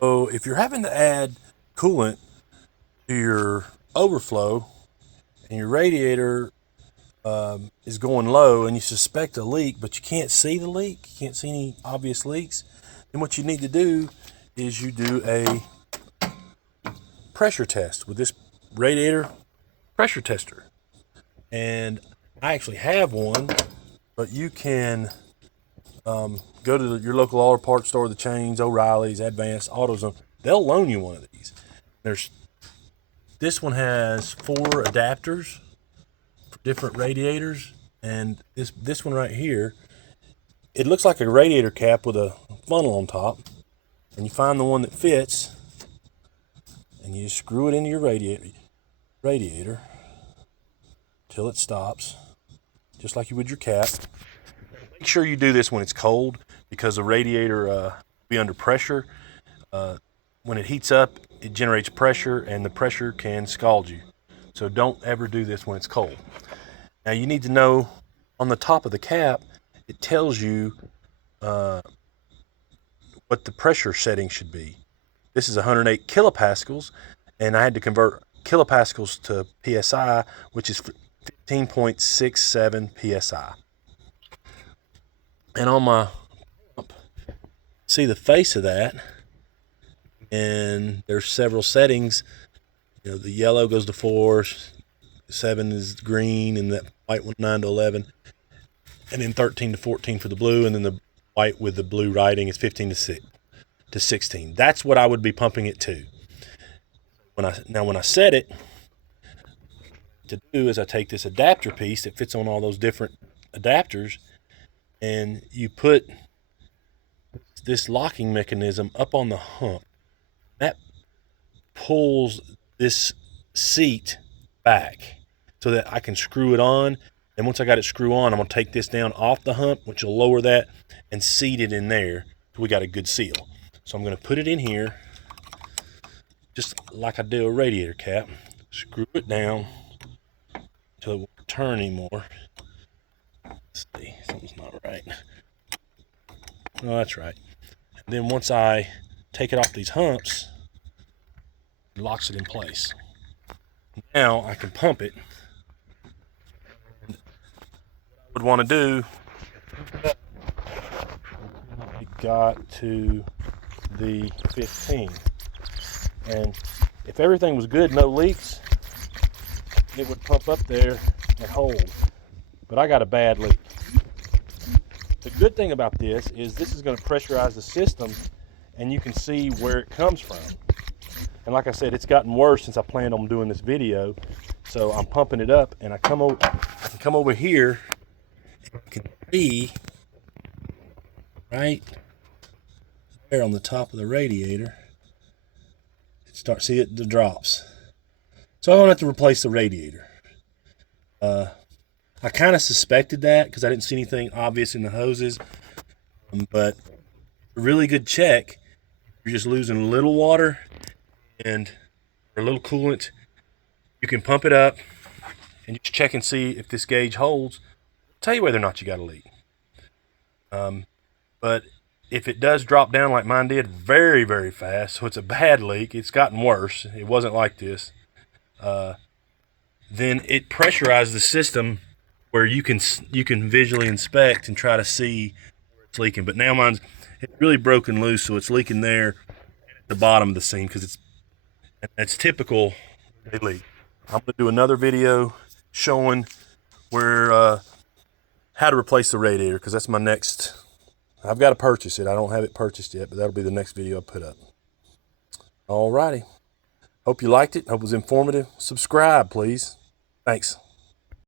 So if you're having to add coolant to your overflow and your radiator is going low and you suspect a leak, but you can't see the leak, you can't see any obvious leaks, then what you need to do is you do a pressure test with this radiator pressure tester. And I actually have one, but you can go to your local auto parts store, the chains, O'Reilly's, Advanced, AutoZone. They'll loan you one of these. This one has 4 adapters for different radiators, and this one right here, it looks like a radiator cap with a funnel on top, and you find the one that fits, and you screw it into your radiator till it stops, just like you would your cap. Make sure you do this when it's cold, because the radiator will be under pressure. When it heats up, it generates pressure, and the pressure can scald you. So don't ever do this when it's cold. Now you need to know, on the top of the cap, it tells you what the pressure setting should be. This is 108 kilopascals, and I had to convert kilopascals to PSI, which is 15.67 PSI. And on my pump, see the face of that, and there's several settings. You know, the yellow goes to 4, 7 is green, and that white one 9 to 11, and then 13 to 14 for the blue, and then the white with the blue writing is 15 to 16. That's what I would be pumping it to. When I set it, to do is I take this adapter piece that fits on all those different adapters, and you put this locking mechanism up on the hump. That pulls this seat back so that I can screw it on. And once I got it screwed on, I'm going to take this down off the hump, which will lower that, and seat it in there so we got a good seal. So I'm going to put it in here, just like I do a radiator cap. Screw it down until it won't turn anymore. Let's see, something's not right. No, that's right. And then once I take it off these humps, it locks it in place. Now I can pump it. What I would want to do, it got to the 15. And if everything was good, no leaks, it would pump up there and hold. But I got a bad leak. The good thing about this is going to pressurize the system, and you can see where it comes from. And like I said, it's gotten worse since I planned on doing this video. So I'm pumping it up, and I can come over here, and you can see right there on the top of the radiator, see it, the drops. So I don't have to replace the radiator. I kind of suspected that because I didn't see anything obvious in the hoses, but a really good check. You're just losing a little water and a little coolant. You can pump it up and just check and see if this gauge holds. Tell you whether or not you got a leak. But if it does drop down like mine did very, very fast, so it's a bad leak, it's gotten worse. It wasn't like this. Then it pressurized the system where you can visually inspect and try to see where it's leaking. But now it's really broken loose, so it's leaking there at the bottom of the seam because it's typical they leak. I'm going to do another video showing where how to replace the radiator, because that's my next. I've got to purchase it. I don't have it purchased yet, but that'll be the next video I put up. Alrighty. Hope you liked it. Hope it was informative. Subscribe, please. Thanks.